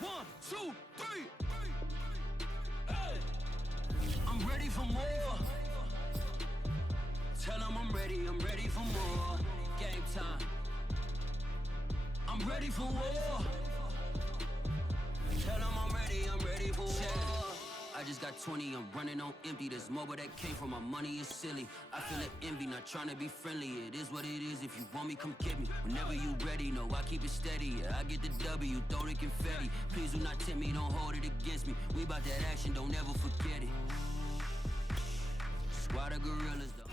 1, 2, 3. Hey. I'm ready for more. Tell them I'm ready for more. Game time. I'm ready for war. Tell them I'm ready for war. I just got 20, I'm running on empty. This mobile that came from my money is silly. I feel it envy, not trying to be friendly. It is what it is, if you want me, come get me. Whenever you ready, no, I keep it steady. Yeah, I get the W, throw the confetti. Please do not tempt me, don't hold it against me. We about that action, don't ever forget it. Squad of gorillas, though.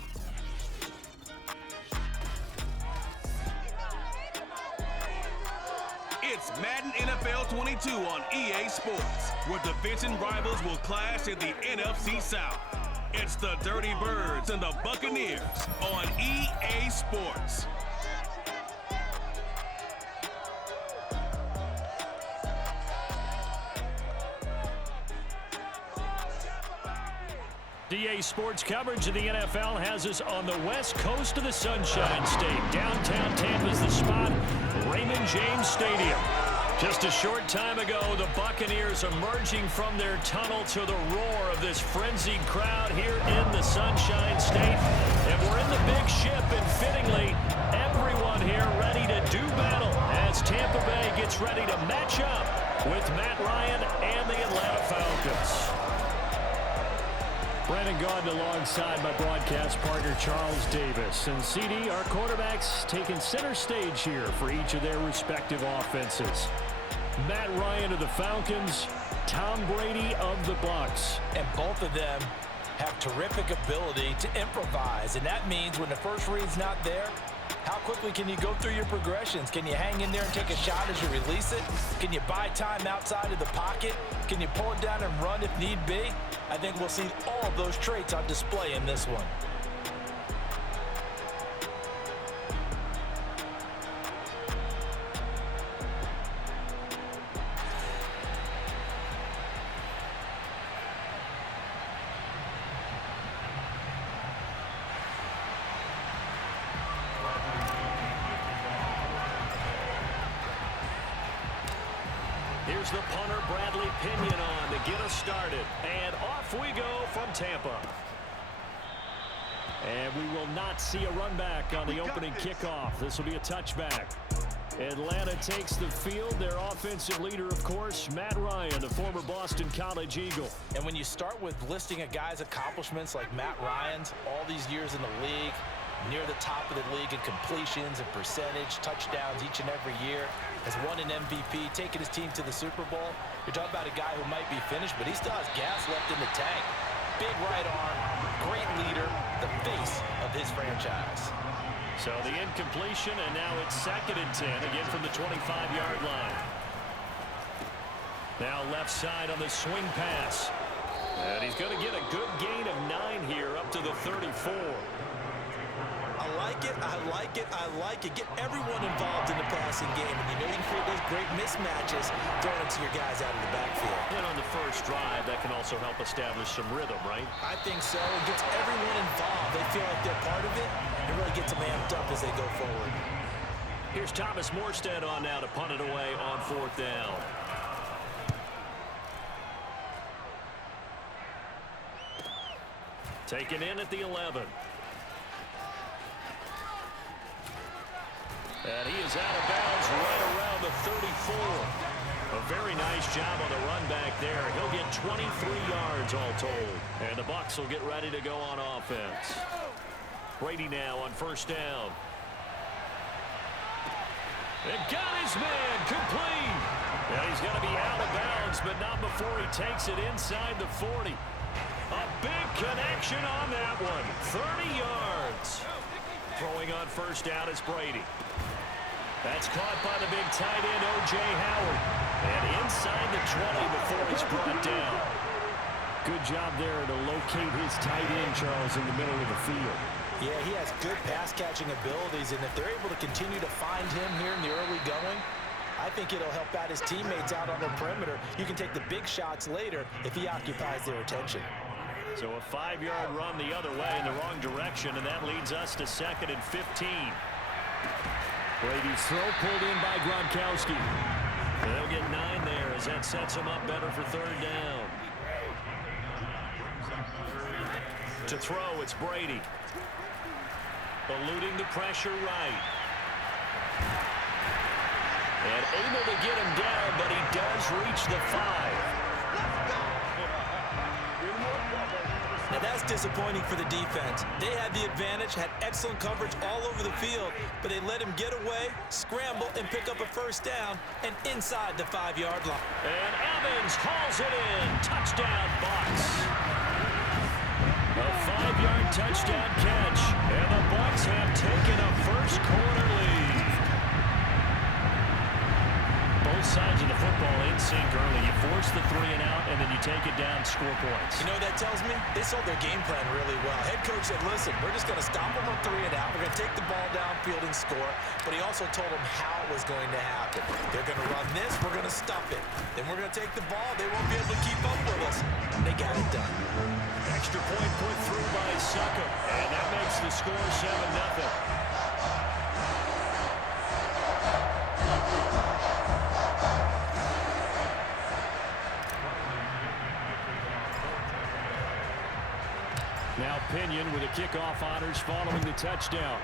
It's Madden NFL 22 on EA Sports, where division rivals will clash in the NFC South. It's the Dirty Birds and the Buccaneers on EA Sports. EA Sports coverage of the NFL has us on the west coast of the Sunshine State. Downtown Tampa's the spot, Raymond James Stadium. Just a short time ago, the Buccaneers emerging from their tunnel to the roar of this frenzied crowd here in the Sunshine State. And we're in the big ship, and fittingly, everyone here ready to do battle as Tampa Bay gets ready to match up with Matt Ryan and the Atlanta Falcons. Brandon Gaudin alongside my broadcast partner Charles Davis. And CD, our quarterbacks taking center stage here for each of their respective offenses. Matt Ryan of the Falcons, Tom Brady of the Bucs. And both of them have terrific ability to improvise. And that means when the first read's not there, how quickly can you go through your progressions? Can you hang in there and take a shot as you release it? Can you buy time outside of the pocket? Can you pull it down and run if need be? I think we'll see all of those traits on display in this one. Here's the punter, Bradley Pinion, on to get us started. And off we go from Tampa. And we will not see a run back on the opening kickoff. This will be a touchback. Atlanta takes the field. Their offensive leader, of course, Matt Ryan, the former Boston College Eagle. And when you start with listing a guy's accomplishments like Matt Ryan's, all these years in the league, near the top of the league in completions and percentage, touchdowns each and every year, has won an MVP, taken his team to the Super Bowl. You're talking about a guy who might be finished, but he still has gas left in the tank. Big right arm, great leader, the face of his franchise. So the incompletion, and now it's 2nd and 10, again from the 25-yard line. Now left side on the swing pass. And he's going to get a good gain of 9 here, up to the 34. I like it, I like it, I like it. Get everyone involved in the passing game, and you know you can create those great mismatches throwing it to your guys out of the backfield. And on the first drive, that can also help establish some rhythm, right? I think so. It gets everyone involved. They feel like they're part of it, and really gets them amped up as they go forward. Here's Thomas Morstead on now to punt it away on 4th down. Taken in at the 11. And he is out of bounds right around the 34. A very nice job on the run back there. He'll get 23 yards all told. And the Bucs will get ready to go on offense. Brady now on 1st down. And got his man complete. And he's going to be out of bounds, but not before he takes it inside the 40. A big connection on that one. 30 yards. Throwing on 1st down is Brady. That's caught by the big tight end, O.J. Howard. And inside the 20 before he's brought down. Good job there to locate his tight end, Charles, in the middle of the field. Yeah, he has good pass-catching abilities, and if they're able to continue to find him here in the early going, I think it'll help out his teammates out on the perimeter. You can take the big shots later if he occupies their attention. So a 5-yard run the other way in the wrong direction, and that leads us to 2nd and 15. Brady's throw pulled in by Gronkowski. They'll get 9 there as as that sets him up better for third down. To throw, it's Brady. Eluding the pressure right. And able to get him down, but he does reach the 5. Now that's disappointing for the defense. They had the advantage, had excellent coverage all over the field, but they let him get away, scramble, and pick up a first down, and inside the 5-yard line. And Evans hauls it in. Touchdown, Bucs. A 5-yard touchdown catch, and the Bucs have taken a first quarter lead. Both sides of the football in sync early. You force the 3 and out, and then you take it down, score points. You know what that tells me? They sold their game plan really well. Head coach said, listen, we're just going to stop them on 3 and out. We're going to take the ball downfield and score. But he also told them how it was going to happen. They're going to run this. We're going to stop it. Then we're going to take the ball. They won't be able to keep up with us. They got it done. Extra point put through by Suckup, and that makes the score 7-0. Now Pinion with the kickoff honors following the touchdown.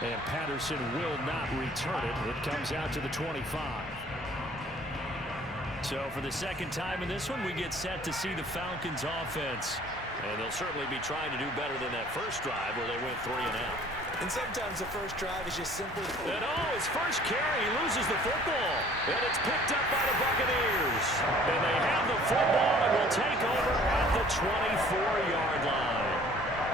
And Patterson will not return it. It comes out to the 25. So for the second time in this one, we get set to see the Falcons offense. And they'll certainly be trying to do better than that first drive where they went 3 and out. And sometimes the first drive is just simply... And his first carry, he loses the football. And it's picked up by the Buccaneers. And they have the football and will take over at the 24-yard line.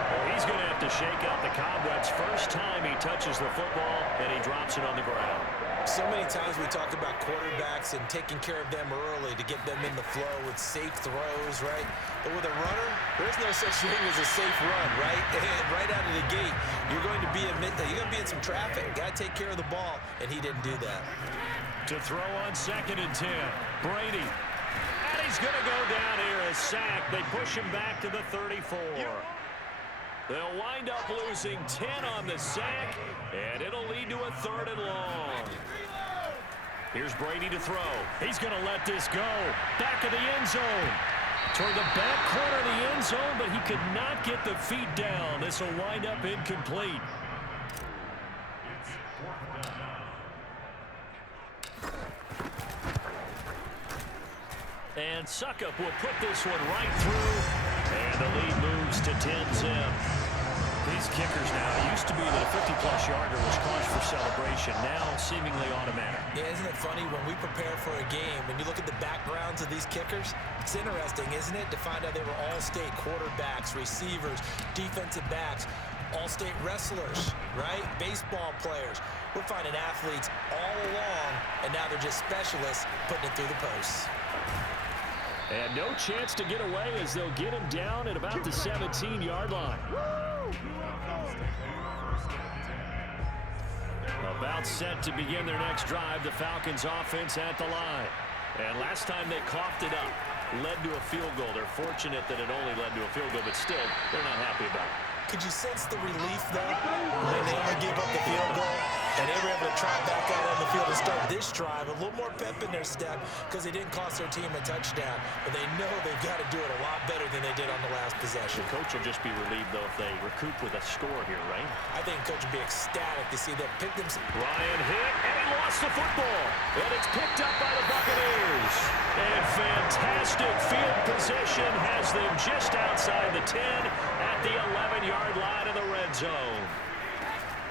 Well, he's going to have to shake out the cobwebs first time he touches the football, and he drops it on the ground. So many times we talk about quarterbacks and taking care of them early to get them in the flow with safe throws, right? But with a runner, there's no such thing as a safe run, right? And right out of the gate, you're going to be in some traffic. Got to take care of the ball, and he didn't do that. To throw on 2nd and 10, Brady. And he's going to go down here, a sack. They push him back to the 34. They'll wind up losing 10 on the sack, and it'll lead to a 3rd and long. Here's Brady to throw. He's going to let this go. Back of the end zone. Toward the back corner of the end zone, but he could not get the feet down. This will wind up incomplete. And Suckup will put this one right through, and the lead moves to 10-zip. These kickers now, it used to be that a 50-plus yarder was cause for celebration, now seemingly automatic. Yeah, isn't it funny when we prepare for a game, when you look at the backgrounds of these kickers, it's interesting, isn't it, to find out they were all-state quarterbacks, receivers, defensive backs, all-state wrestlers, right? Baseball players. We're finding athletes all along, and now they're just specialists putting it through the posts. And no chance to get away as they'll get him down at about the 17-yard line. About set to begin their next drive, the Falcons offense at the line. And last time they coughed it up, led to a field goal. They're fortunate that it only led to a field goal, but still, they're not happy about it. Could you sense the relief, though, when they only gave up the field goal and they were able to trot back out on the field and start this drive? A little more pep in their step because they didn't cost their team a touchdown, but they know they've got to do it a lot better than they did on the last possession. The coach will just be relieved, though, if they recoup with a score here, right? I think coach will be ecstatic to see them pick themselves. Ryan hit, and he lost the football. And it's picked up by the Buccaneers. And fantastic field position has them just outside the 10 at the 11-yard line of the red zone.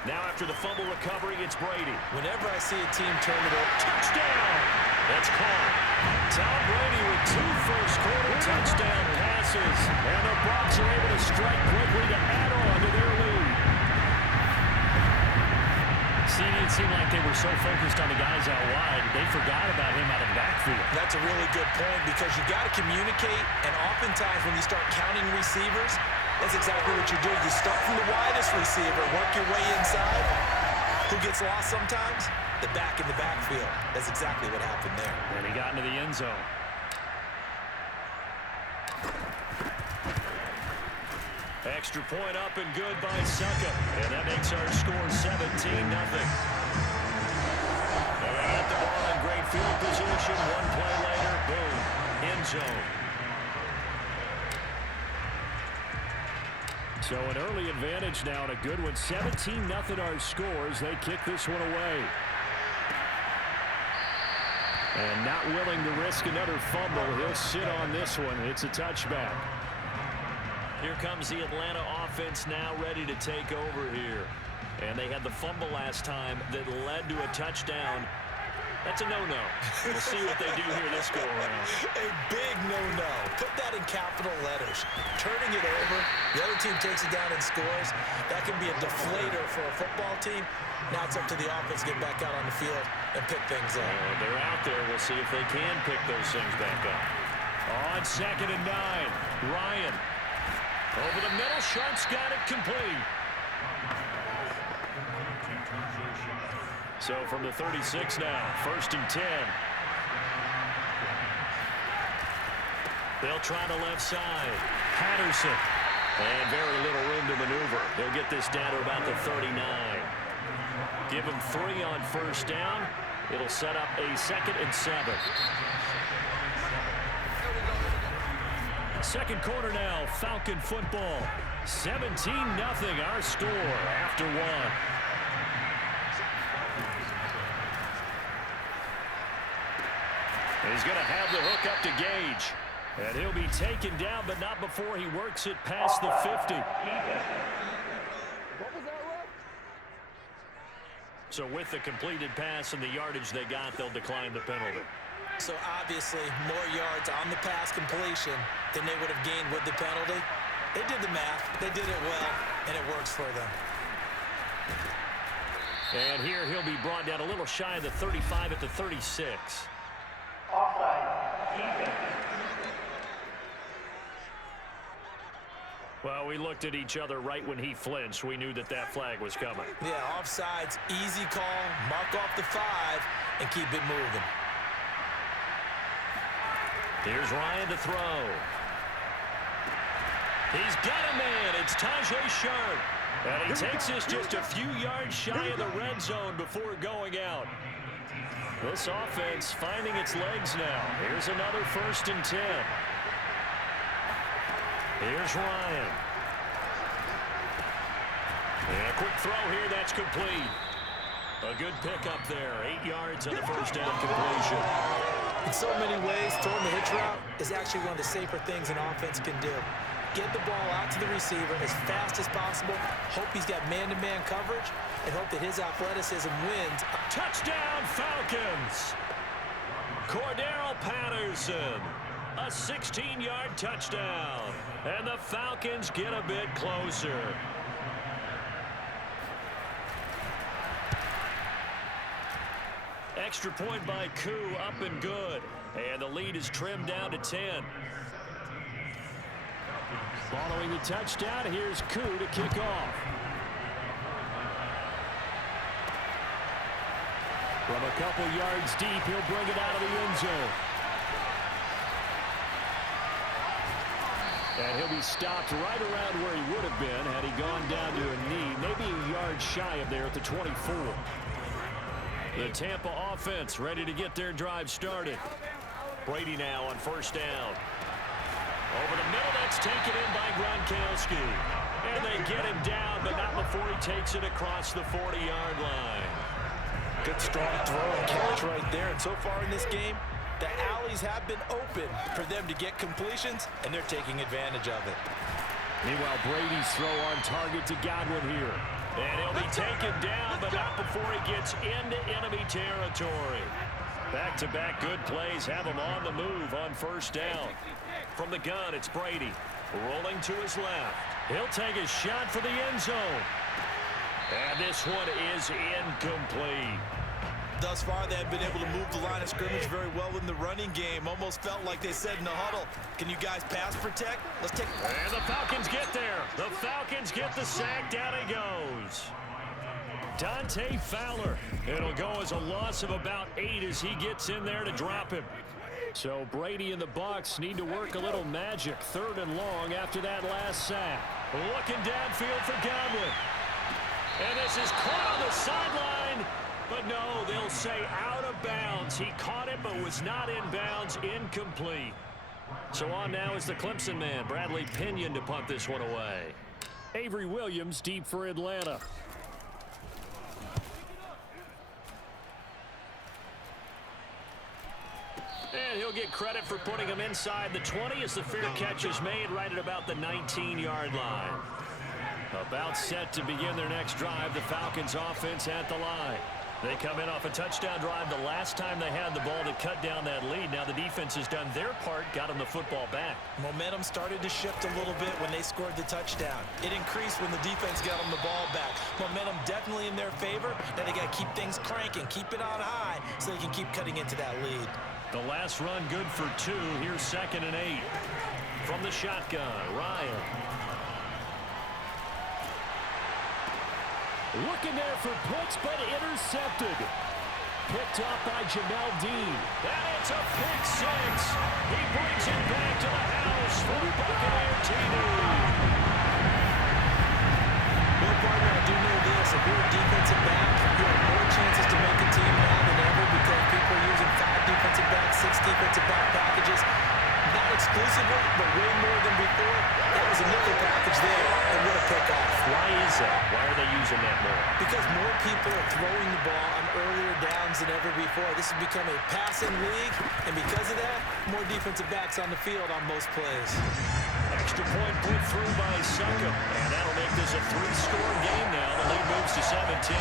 Now after the fumble recovery, it's Brady. Whenever I see a team turn it over, touchdown! That's caught. Tom Brady with 2 first-quarter touchdown passes. And the Bucs are able to strike quickly to add on to their lead. It seemed like they were so focused on the guys out wide, they forgot about him out of the backfield. That's a really good point because you got to communicate, and oftentimes when you start counting receivers, that's exactly what you do. You start from the widest receiver, work your way inside. Who gets lost sometimes? The back in the backfield. That's exactly what happened there. And he got into the end zone. Extra point up and good by Suckup. And that makes our score 17-0. field position. One play later, boom, end zone. So an early advantage now and a good one. 17-0 our scores. They kick this one away. And not willing to risk another fumble. He'll sit on this one. It's a touchback. Here comes the Atlanta offense now ready to take over here. And they had the fumble last time that led to a touchdown. That's a no-no. We'll see what they do here this go-around. A big no-no. Put that in capital letters. Turning it over, the other team takes it down and scores. That can be a deflator for a football team. Now it's up to the offense to get back out on the field and pick things up. They're out there. We'll see if they can pick those things back up. On 2nd and 9, Ryan. Over the middle, Sharp's got it complete. So from the 36 now, 1st and 10. They'll try the left side. Patterson. And very little room to maneuver. They'll get this down to about the 39. Give him 3 on 1st down. It'll set up a 2nd and 7. Second quarter now, Falcon football. 17-0 our score after 1. He's going to have the hook up to Gage. And he'll be taken down, but not before he works it past the 50. So with the completed pass and the yardage they got, they'll decline the penalty. So obviously, more yards on the pass completion than they would have gained with the penalty. They did the math. They did it well, and it works for them. And here he'll be brought down a little shy of the 35 at the 36. Well, we looked at each other right when he flinched. We knew that that flag was coming. Yeah, offsides, easy call, mark off the 5, and keep it moving. Here's Ryan to throw. He's got a man. It's Tajay Sharp. And he takes this just a few yards shy of the red zone before going out. This offense finding its legs now. Here's another 1st and 10. Here's Ryan. And a quick throw here. That's complete. A good pickup there. 8 yards on the 1st down completion. In so many ways, throwing the hitch route is actually one of the safer things an offense can do. Get the ball out to the receiver as fast as possible. Hope he's got man-to-man coverage and hope that his athleticism wins. Touchdown, Falcons! Cordero Patterson. A 16-yard touchdown. And the Falcons get a bit closer. Extra point by Koo, up and good. And the lead is trimmed down to 10. Following the touchdown, here's Koo to kick off. From a couple yards deep, he'll bring it out of the end zone. And he'll be stopped right around where he would have been had he gone down to a knee, maybe a yard shy of there at the 24. The Tampa offense ready to get their drive started. Brady now on 1st down. Over the middle, that's taken in by Gronkowski. And they get him down, but not before he takes it across the 40-yard line. Good strong throw and catch right there. And so far in this game, the alleys have been open for them to get completions, and they're taking advantage of it. Meanwhile, Brady's throw on target to Godwin here. And he'll be taken down, but not before he gets into enemy territory. Back-to-back good plays have him on the move on 1st down. From the gun, it's Brady. Rolling to his left. He'll take a shot for the end zone. And this one is incomplete. Thus far, they have been able to move the line of scrimmage very well in the running game. Almost felt like they said in the huddle, can you guys pass protect? Let's take... And the Falcons get there. The Falcons get the sack. Down he goes. Dante Fowler. It'll go as a loss of about 8 as he gets in there to drop him. So Brady and the Bucs need to work a little magic. 3rd and long after that last sack. Looking downfield for Godwin. And this is caught on the sideline. But no, they'll say out of of bounds. He caught it but was not in bounds. Incomplete. So on now is the Clemson man, Bradley Pinion, to punt this one away. Avery Williams deep for Atlanta. And he'll get credit for putting him inside the 20 as the fair catch is made right at about the 19-yard line. About set to begin their next drive, the Falcons offense at the line. They come in off a touchdown drive the last time they had the ball to cut down that lead. Now the defense has done their part, got them the football back. Momentum started to shift a little bit when they scored the touchdown. It increased when the defense got them the ball back. Momentum definitely in their favor. Now they got to keep things cranking, keep it on high so they can keep cutting into that lead. The last run good for 2. Here's 2nd and 8. From the shotgun, Ryan. Looking there for Pitts, but intercepted. Picked up by Jamel Dean. And it's a pick 6. He brings it back to the house for the Buccaneer TV. Well, partner, I do know this. If you're a defensive back, you have more chances to make a team now than ever because people are using 5 defensive backs, 6 defensive back packages. Not exclusively, but way more than before. That was a nickel package there, and what a pickoff. Why is that? Why are they using that more? Because more people are throwing the ball on earlier downs than ever before. This has become a passing league, and because of that, more defensive backs on the field on most plays. Extra point put through by Succop, and that'll make this a 3-score game now. The lead moves to 17.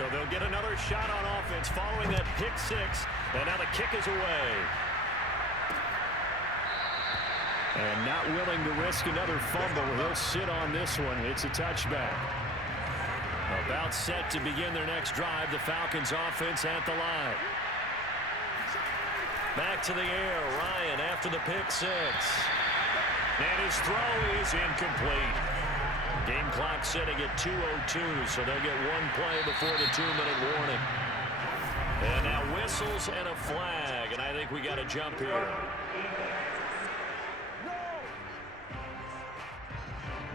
So they'll get another shot on offense following that pick 6, and now the kick is away. And not willing to risk another fumble, he'll sit on this one. It's a touchback. About set to begin their next drive, the Falcons offense at the line. Back to the air, Ryan after the pick 6. And his throw is incomplete. Game clock setting at 2:02, so they'll get 1 play before the 2-minute warning. And now whistles and a flag, and I think we got a jump here.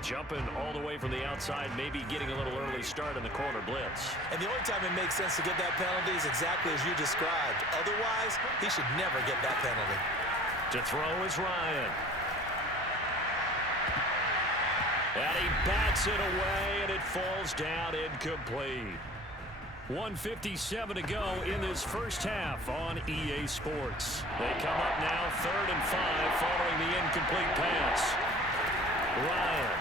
Jumping all the way from the outside, maybe getting a little early start in the corner blitz. And the only time it makes sense to get that penalty is exactly as you described. Otherwise, he should never get that penalty. To throw is Ryan. And he bats it away, and it falls down incomplete. 1:57 to go in this first half on EA Sports. They come up now 3rd and 5 following the incomplete pass. Ryan.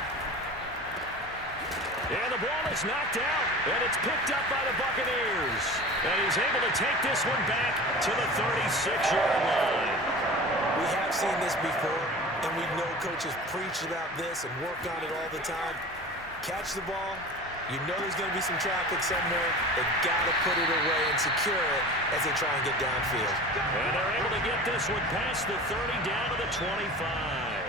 And the ball is knocked out, and it's picked up by the Buccaneers. And he's able to take this one back to the 36-yard line. We have seen this before, and we know coaches preach about this and work on it all the time. Catch the ball. You know there's going to be some traffic somewhere. They've got to put it away and secure it as they try and get downfield. And they're able to get this one past the 30 down to the 25.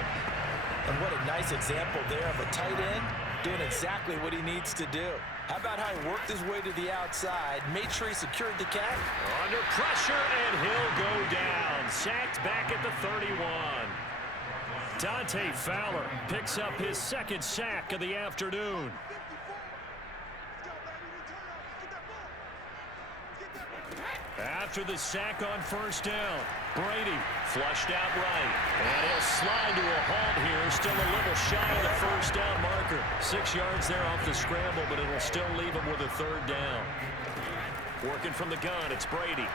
And what a nice example there of a tight end doing exactly what he needs to do. How about how he worked his way to the outside, made sure he secured the catch? Under pressure, and he'll go down. Sacked back at the 31. Dante Fowler picks up his 2nd sack of the afternoon. After the sack on 1st down, Brady flushed out right. And he'll slide to a halt here. Still a little shy of the 1st down marker. 6 yards there off the scramble, but it'll still leave him with a 3rd down. Working from the gun, it's Brady.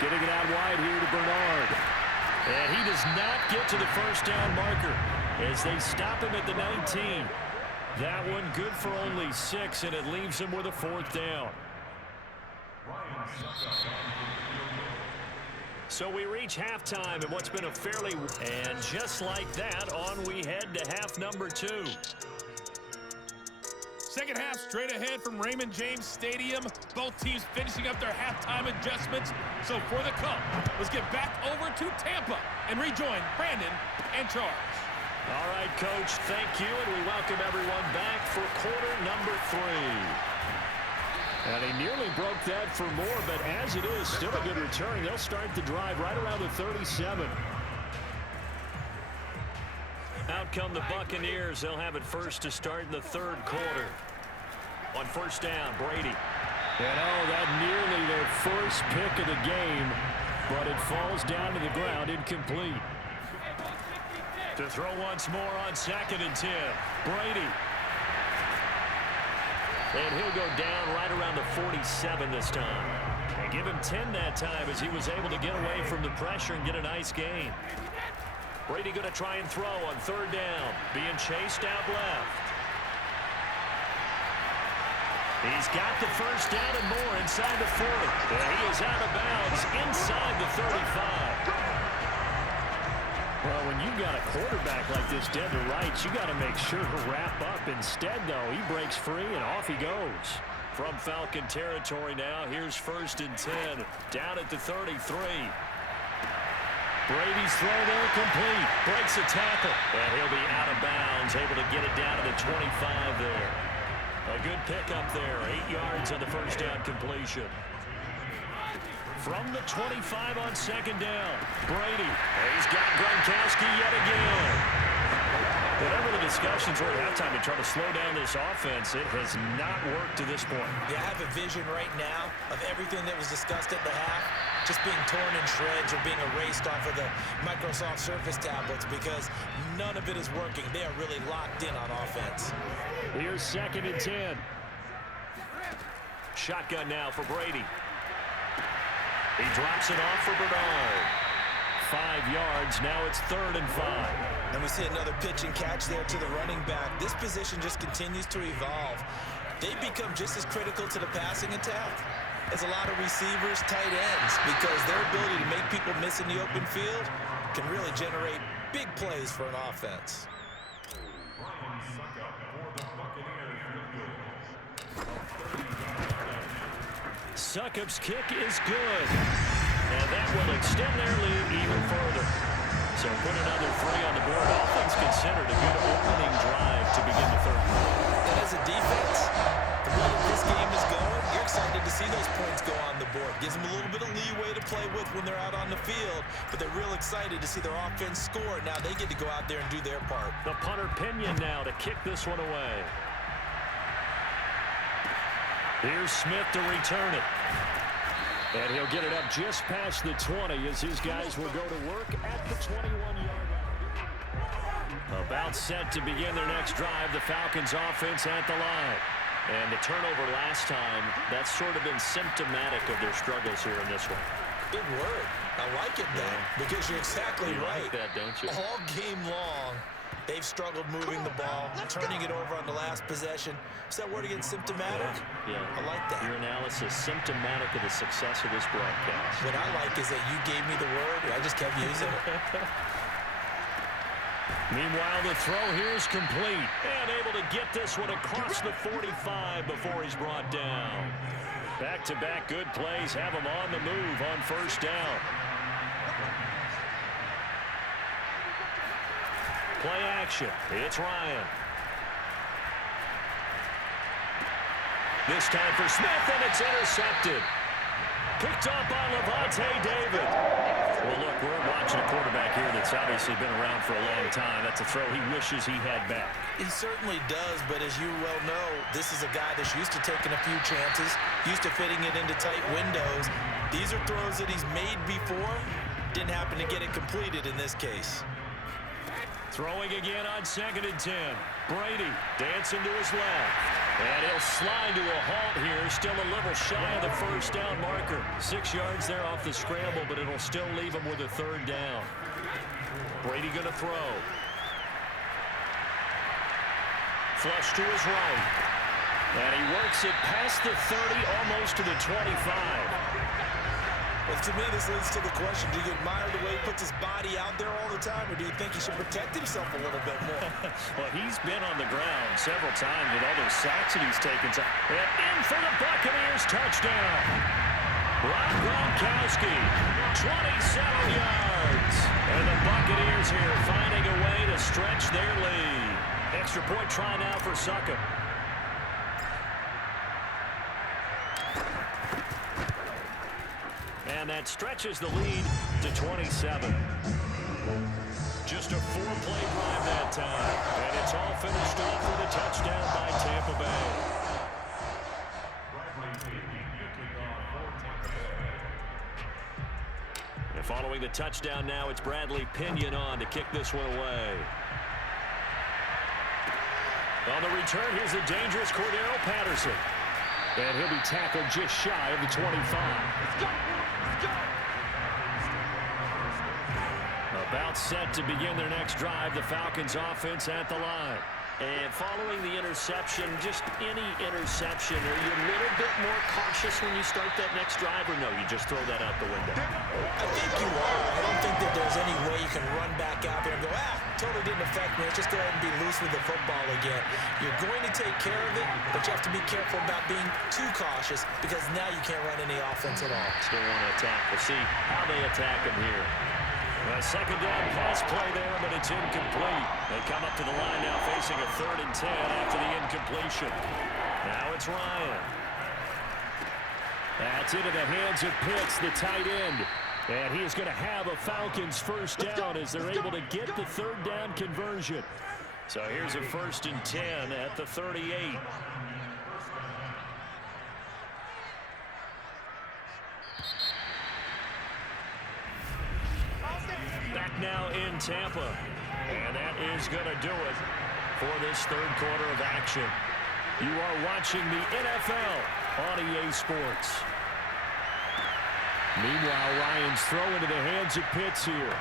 Getting it out wide here to Bernard. And he does not get to the 1st down marker as they stop him at the 19. That one good for only 6, and it leaves him with a 4th down. So we reach halftime in what's been a fairly... And just like that, on we head to half number 2. Second half straight ahead from Raymond James Stadium. Both teams finishing up their halftime adjustments. So for the cup, let's get back over to Tampa and rejoin Brandon and Charles. All right, Coach, thank you, and we welcome everyone back for quarter number 3. And he nearly broke that for more, but as it is, still a good return. They'll start the drive right around the 37. Out Out come the Buccaneers. They'll have it first to start in the third quarter. On first down, Brady. And that nearly their first pick of the game, but it falls down to the ground incomplete. To throw once more on 2nd and 10. Brady. And he'll go down right around the 47 this time. And give him 10 that time as he was able to get away from the pressure and get a nice gain. Brady going to try and throw on 3rd down. Being chased out left. He's got the first down and more inside the 40. And he is out of bounds inside the 35. Well, when you've got a quarterback like this dead to rights, you got to make sure to wrap up. Instead, though, he breaks free and off he goes. From Falcon territory now, here's 1st and 10. Down at the 33. Brady's throw there complete. Breaks a tackle. And he'll be out of bounds, able to get it down to the 25 there. A good pickup there. 8 yards on the first down completion. From the 25 on 2nd down. Brady. He's got Gronkowski yet again. Whatever the discussions were at halftime to try to slow down this offense, it has not worked to this point. Yeah, I have a vision right now of everything that was discussed at the half just being torn in shreds or being erased off of the Microsoft Surface tablets because none of it is working. They are really locked in on offense. Here's 2nd and 10. Shotgun now for Brady. He drops it off for Bernard. 5 yards. Now it's 3rd and 5. And we see another pitch and catch there to the running back. This position just continues to evolve. They become just as critical to the passing attack as a lot of receivers, tight ends, because their ability to make people miss in the open field can really generate big plays for an offense. Succop's kick is good. And that will extend their lead even further. So put another 3 on the board. All things considered, a good opening drive to begin the third quarter. And as a defense, the way that this game is going, you're excited to see those points go on the board. Gives them a little bit of leeway to play with when they're out on the field, but they're real excited to see their offense score. Now they get to go out there and do their part. The punter Pinion now to kick this one away. Here's Smith to return it. And he'll get it up just past the 20 as his guys will go to work at the 21-yard line. About set to begin their next drive, the Falcons offense at the line. And the turnover last time, that's sort of been symptomatic of their struggles here in this one. Good word. I like it, Dan, because you're exactly right. Like that, don't you? All game long, they've struggled moving the ball, turning it over on the last possession. Is that word again, symptomatic? Yeah. I like that. Your analysis, symptomatic of the success of this broadcast. What I like is that you gave me the word, and I just kept using it. Meanwhile, the throw here is complete. And able to get this one across the 45 before he's brought down. Back-to-back good plays have him on the move on first down. Play action. It's Ryan. This time for Smith, and it's intercepted. Picked up by Levante David. Well, look, we're watching a quarterback here that's obviously been around for a long time. That's a throw he wishes he had back. He certainly does, but as you well know, this is a guy that's used to taking a few chances, used to fitting it into tight windows. These are throws that he's made before. Didn't happen to get it completed in this case. Throwing again on 2nd and 10. Brady dancing to his left. And he'll slide to a halt here. Still a little shy of the first down marker. 6 yards there off the scramble, but it'll still leave him with a 3rd down. Brady going to throw. Flush to his right. And he works it past the 30, almost to the 25. Well, to me, this leads to the question, do you admire the way he puts his body out there all the time, or do you think he should protect himself a little bit more? Well, he's been on the ground several times with all those sacks that he's taken. And in for the Buccaneers touchdown. Rob Gronkowski, 27 yards. And the Buccaneers here finding a way to stretch their lead. Extra point try now for Succop. And that stretches the lead to 27. Just a 4-play drive that time. And it's all finished off with a touchdown by Tampa Bay. And following the touchdown now, it's Bradley Pinion on to kick this one away. On the return, here's the dangerous Cordero Patterson. And he'll be tackled just shy of the 25. Let's go! Let's go! About set to begin their next drive, the Falcons offense at the line. And following the interception, just any interception, are you a little bit more cautious when you start that next drive, or no, you just throw that out the window? I think you are. I don't think that there's any way you can run back out there and go, totally didn't affect me. Let's just go ahead and be loose with the football again. You're going to take care of it, but you have to be careful about being too cautious because now you can't run any offense at all. Still want to attack. We'll see how they attack him here. A second down pass play there, but it's incomplete. They come up to the line now facing a 3rd and 10 after the incompletion. Now it's Ryan. That's into the hands of Pitts, the tight end. And he is going to have a Falcons first down as they're able to get the 3rd down conversion. So here's a 1st and 10 at the 38. Back now in Tampa. And that is going to do it for this 3rd quarter of action. You are watching the NFL on EA Sports. Meanwhile, Ryan's throw into the hands of Pitts here.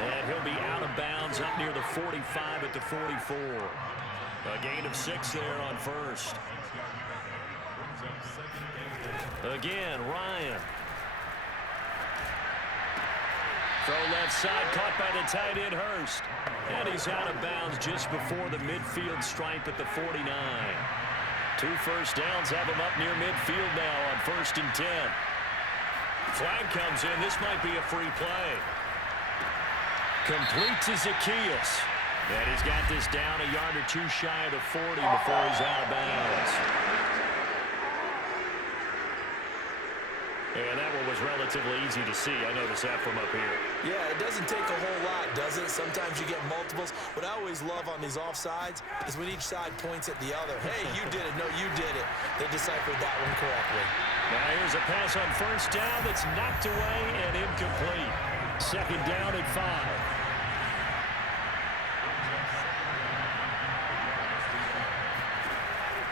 And he'll be out of bounds up near the 45 at the 44. A gain of 6 there on 1st. Again, Ryan. Throw left side, caught by the tight end, Hurst. And he's out of bounds just before the midfield stripe at the 49. 2 first downs have him up near midfield now on 1st and 10. Flag comes in. This might be a free play. Complete to Zacchaeus. And he's got this down a yard or 2 shy of the 40 before he's out of bounds. And that one was relatively easy to see. I noticed that from up here. Yeah, it doesn't take a whole lot, does it? Sometimes you get multiples. What I always love on these offsides is when each side points at the other. Hey, you did it. No, you did it. They deciphered that one correctly. Now here's a pass on 1st down that's knocked away and incomplete. 2nd down at 5.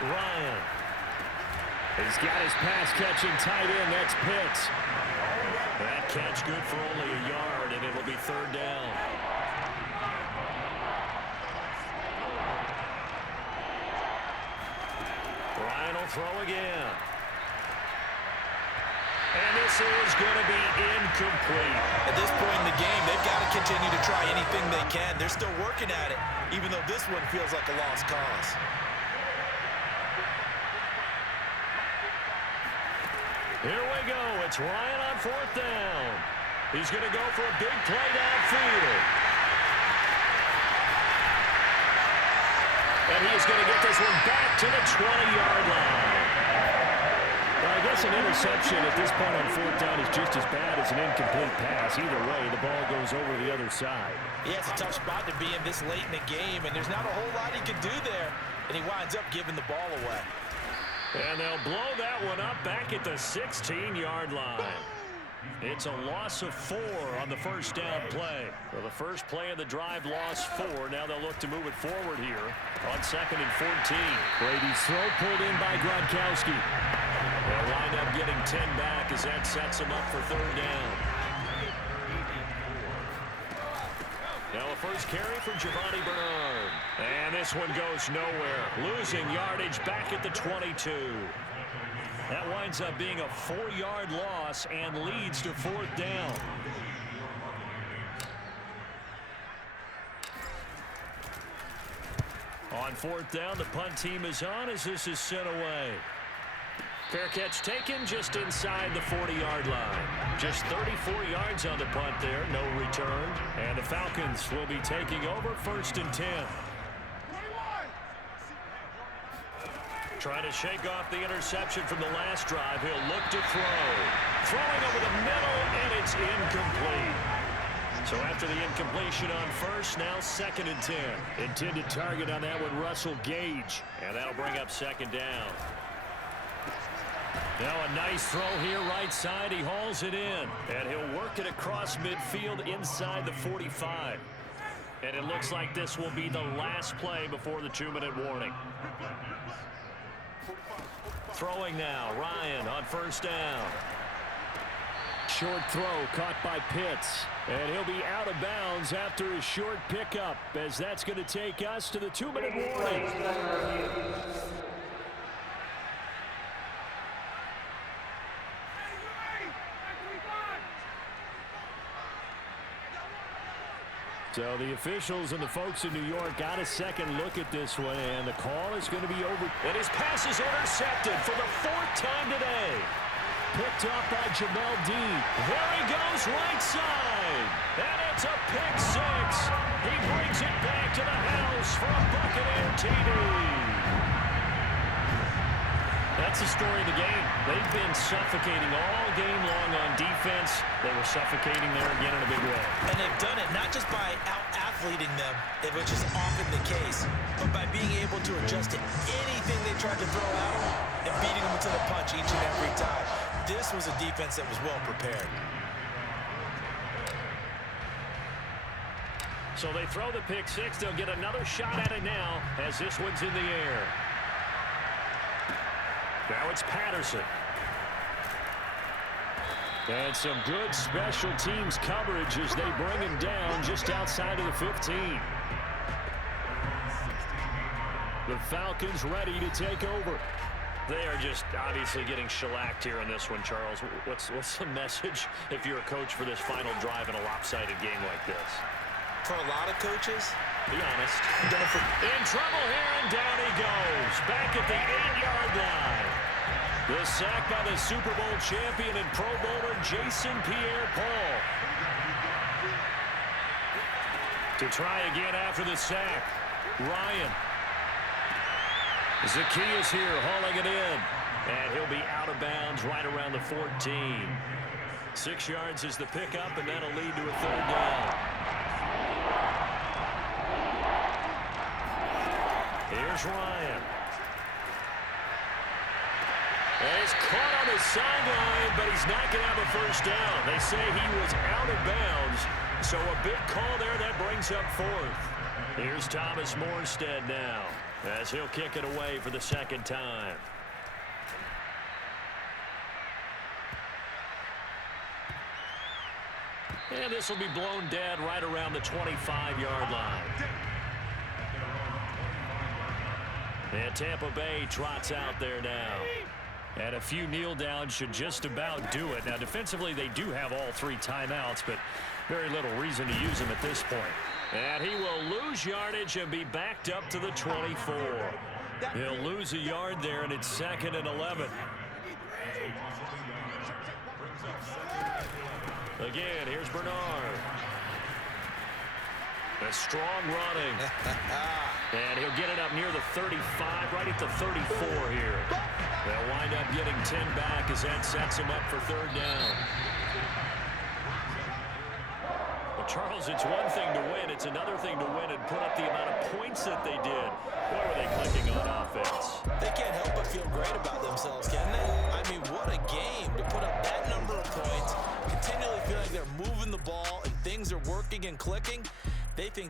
Ryan. He's got his pass-catching tight end. That's Pitts. That catch good for only a yard, and it'll be 3rd down. Ryan will throw again. And this is going to be incomplete. At this point in the game, they've got to continue to try anything they can. They're still working at it, even though this one feels like a lost cause. Here we go. It's Ryan on 4th down. He's going to go for a big play downfield. And he is going to get this one back to the 20-yard line. Well, I guess an interception at this point on 4th down is just as bad as an incomplete pass. Either way, the ball goes over the other side. Yeah, it's a tough spot to be in this late in the game, and there's not a whole lot he can do there. And he winds up giving the ball away. And they'll blow that one up back at the 16-yard line. It's a loss of 4 on the 1st down play. So the first play of the drive lost 4. Now they'll look to move it forward here on 2nd and 14. Brady's throw pulled in by Gronkowski. They'll wind up getting 10 back as that sets them up for 3rd down. Now a first carry for Giovanni Bernard. And this one goes nowhere. Losing yardage back at the 22. That winds up being a 4-yard loss and leads to 4th down. On 4th down, the punt team is on as this is sent away. Fair catch taken just inside the 40-yard line. Just 34 yards on the punt there, no return. And the Falcons will be taking over 1st and 10. Trying to shake off the interception from the last drive. He'll look to throw. Throwing over the middle, and it's incomplete. So after the incompletion on first, now 2nd and 10. Intended target on that one, Russell Gage. And that'll bring up 2nd down. Now a nice throw here right side. He hauls it in. And he'll work it across midfield inside the 45. And it looks like this will be the last play before the 2-minute warning. Throwing now, Ryan on 1st down. Short throw caught by Pitts. And he'll be out of bounds after a short pickup, as that's going to take us to the 2-minute warning. So the officials and the folks in New York got a second look at this one, and the call is going to be over. And his pass is intercepted for the 4th time today. Picked up by Jamel Dean. There he goes right side. And it's a pick 6. He brings it back to the house for a Buccaneer TD. That's the story of the game. They've been suffocating all game long on defense. They were suffocating there again in a big way. And they've done it not just by out-athleting them, which is often the case, but by being able to adjust to anything they tried to throw at them and beating them to the punch each and every time. This was a defense that was well prepared. So they throw the pick 6. They'll get another shot at it now as this one's in the air. Now it's Patterson. And some good special teams coverage as they bring him down just outside of the 15. The Falcons ready to take over. They are just obviously getting shellacked here in this one, Charles. What's the message if you're a coach for this final drive in a lopsided game like this? For a lot of coaches, be honest. In trouble here, and down he goes. Back at the 8-yard line. The sack by the Super Bowl champion and Pro Bowler Jason Pierre-Paul. To try again after the sack, Ryan. Zacchaeus here hauling it in. And he'll be out of bounds right around the 14. 6 yards is the pickup, and that'll lead to a 3rd down. Here's Ryan. And he's caught on the sideline, but he's not going to have a 1st down. They say he was out of bounds, so a big call there that brings up 4th. Here's Thomas Morstead now, as he'll kick it away for the 2nd time. And this will be blown dead right around the 25-yard line. And Tampa Bay trots out there now. And a few kneel downs should just about do it. Now, defensively, they do have all 3 timeouts, but very little reason to use them at this point. And he will lose yardage and be backed up to the 24. He'll lose a yard there, and it's 2nd and 11. Again, here's Bernard. A strong running. And he'll get it up near the 35, right at the 34 here. They'll wind up getting 10 back as that sets him up for 3rd down. Well, Charles, it's one thing to win. It's another thing to win and put up the amount of points that they did. Boy, were they clicking on offense. They can't help but feel great about themselves, can they? I mean, what a game to put up that number of points, continually feel like they're moving the ball and things are working and clicking. They think